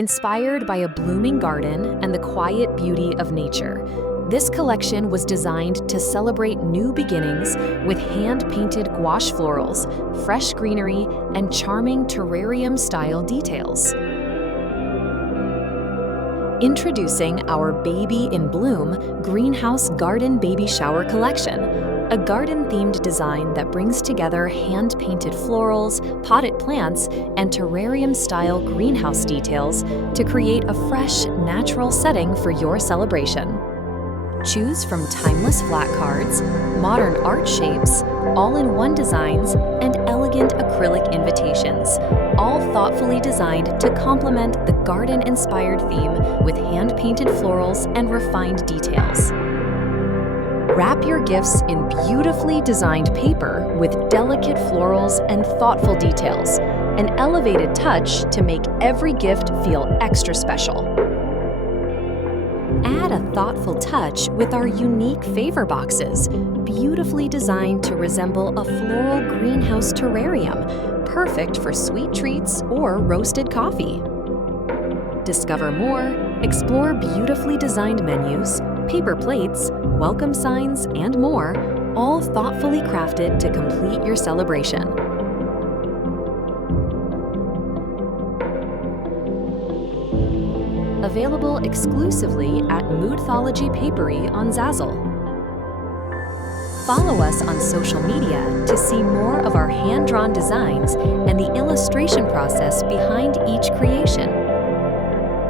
Inspired by a blooming garden and the quiet beauty of nature, this collection was designed to celebrate new beginnings with hand-painted gouache florals, fresh greenery, and charming terrarium-style details. Introducing our Baby in Bloom Greenhouse Garden Baby Shower Collection, a garden-themed design that brings together hand-painted florals, potted plants, and terrarium-style greenhouse details to create a fresh, natural setting for your celebration. Choose from timeless flat cards, modern art shapes, all-in-one designs, and elegant acrylic invitations, all thoughtfully designed to complement the garden-inspired theme with hand-painted florals and refined details. Wrap your gifts in beautifully designed paper with delicate florals and thoughtful details, an elevated touch to make every gift feel extra special. Add a thoughtful touch with our unique favor boxes, beautifully designed to resemble a floral greenhouse terrarium, perfect for sweet treats or roasted coffee. Discover more, explore beautifully designed menus, paper plates, welcome signs, and more, all thoughtfully crafted to complete your celebration. Available exclusively at Moodthology Papery on Zazzle. Follow us on social media to see more of our hand-drawn designs and the illustration process behind each creation.